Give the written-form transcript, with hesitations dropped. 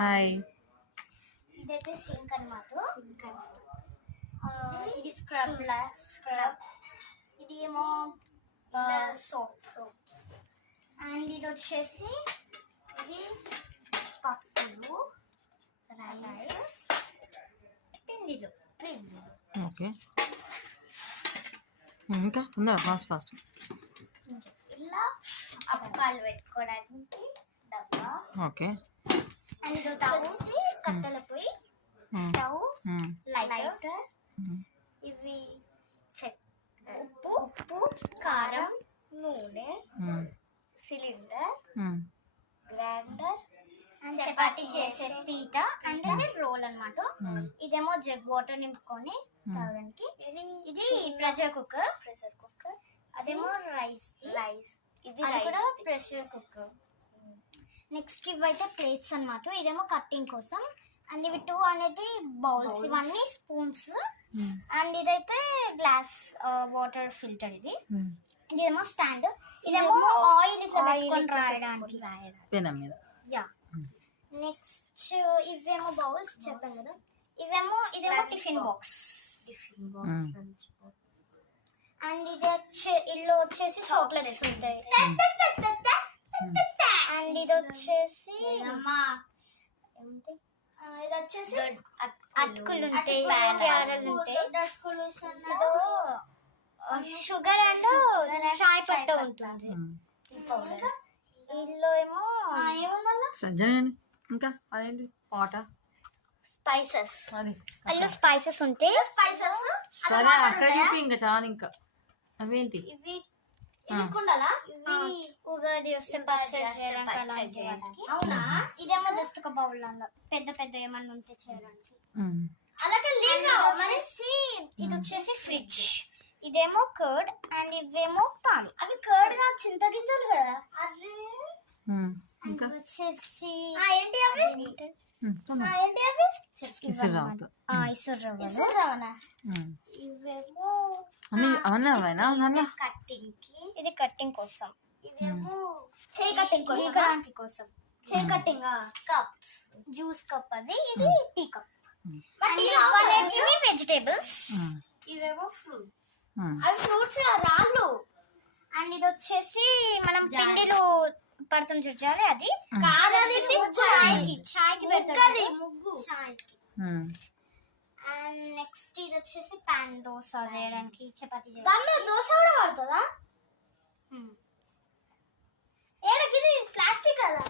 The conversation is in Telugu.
హాయ్. ఇదైతే సింక్ అన్నమాట. ఇది స్క్రబ్. ఇది ఏమో సోప్. అండ్ ఇది వచ్చేసి ఇది పప్పులు, రైస్, పిండిలు. ఓకే, ఇంకా తొందరగా ఫాస్ట్. ఇలా అప్పాలు పెట్టుకోవడానికి డబ్బా. ఓకే. అండ్ ఇది వచ్చేసి కట్టెల పొయ్యి, స్టవ్, లైటర్. ఇవి ఉప్పు, కారం, నూనె, సిలిండర్, గ్రైండర్, అండ్ చపాతీ చేసే పీట. అండ్ ఇది రోల్ అన్నమాట. ఇదేమో జగ్ వాటర్ నింపుకొని తాగడానికి. ఇది ప్రెషర్ కుక్కర్. అదేమో రైస్. ఇది కూడా ప్రెషర్ కుక్కర్. నెక్స్ట్ ఇవైతే ప్లేట్స్ అన్నమాట. ఇదేమో కట్టింగ్ కోసం. అండ్ ఇవి 2 అనేది బౌల్స్, ఇవన్నీ స్పూన్స్. అండ్ ఇదైతే గ్లాస్ వాటర్ ఫిల్టర్. ఇదేమో స్టాండ్. ఇదేమో ఆయిల్ ఇట్లా పెట్టుకొని రాయడానికి పెనం మీద. యా. నెక్స్ట్ ఇవేమో బౌల్స్ చెప్పాను కదా. ఇదేమో టిఫిన్ బాక్స్. అండ్ ఇల్లు వచ్చేసి చాక్లెట్స్ ఉంటాయి. అండ్ ఇది వచ్చేసి ఇది వచ్చేసి అటుకులు ఉంటాయి, ప్యారలు ఉంటాయి. షుగర్ అండ్ చాయ్ పట్ట ఉంటుంది. ఇల్లు ఏమో ఇంకా అదేంటి పాట స్పైసెస్. ఇల్లు స్పైసెస్ ఉంటాయి. సరే అక్కడ చెప్పి ఇంకా చాలు. ఇంకా అవేంటి? ఇవి ఉగాది వస్తే పచ్చడి చేయడానికి. అవునా? ఇదేమో జస్ట్ ఒక బౌల్ అలా పెద్ద ఏమన్నా ఉంటే చేయడానికి. అలాగే ఇది వచ్చేసి ఫ్రిడ్జ్. ఇదేమో కర్డ్ అండ్ ఇవేమో పాలు. అవి కర్డ్ గా చింతగింజలు కదా. అదే వచ్చేసి ఏంటి అవి? ఇది కట్టింగ్ కోసం. ఇదేమో చేయి కట్టింగ్ కోసం. చేయి కట్టింగ్ కప్స్, జ్యూస్ కప్. అది ఇది టీ కప్. వెజిటేబుల్స్. ఇవేమో ఫ్రూట్స్. అవి ఫ్రూట్స్ రాళ్ళు. అండ్ ఇది వచ్చేసి మనం పిండిలు పడతాం చూడాలి. అది చాయ్కి పెడతాడు, ముగ్గు చాయ్కి. అండ్ నెక్స్ట్ ఇది వచ్చేసి పాన్ దోశ చేయడానికి, చపాతీ దాంట్లో దోశ కూడా పడుతుందా? ఏడకి ఇది ప్లాస్టిక్ కదా.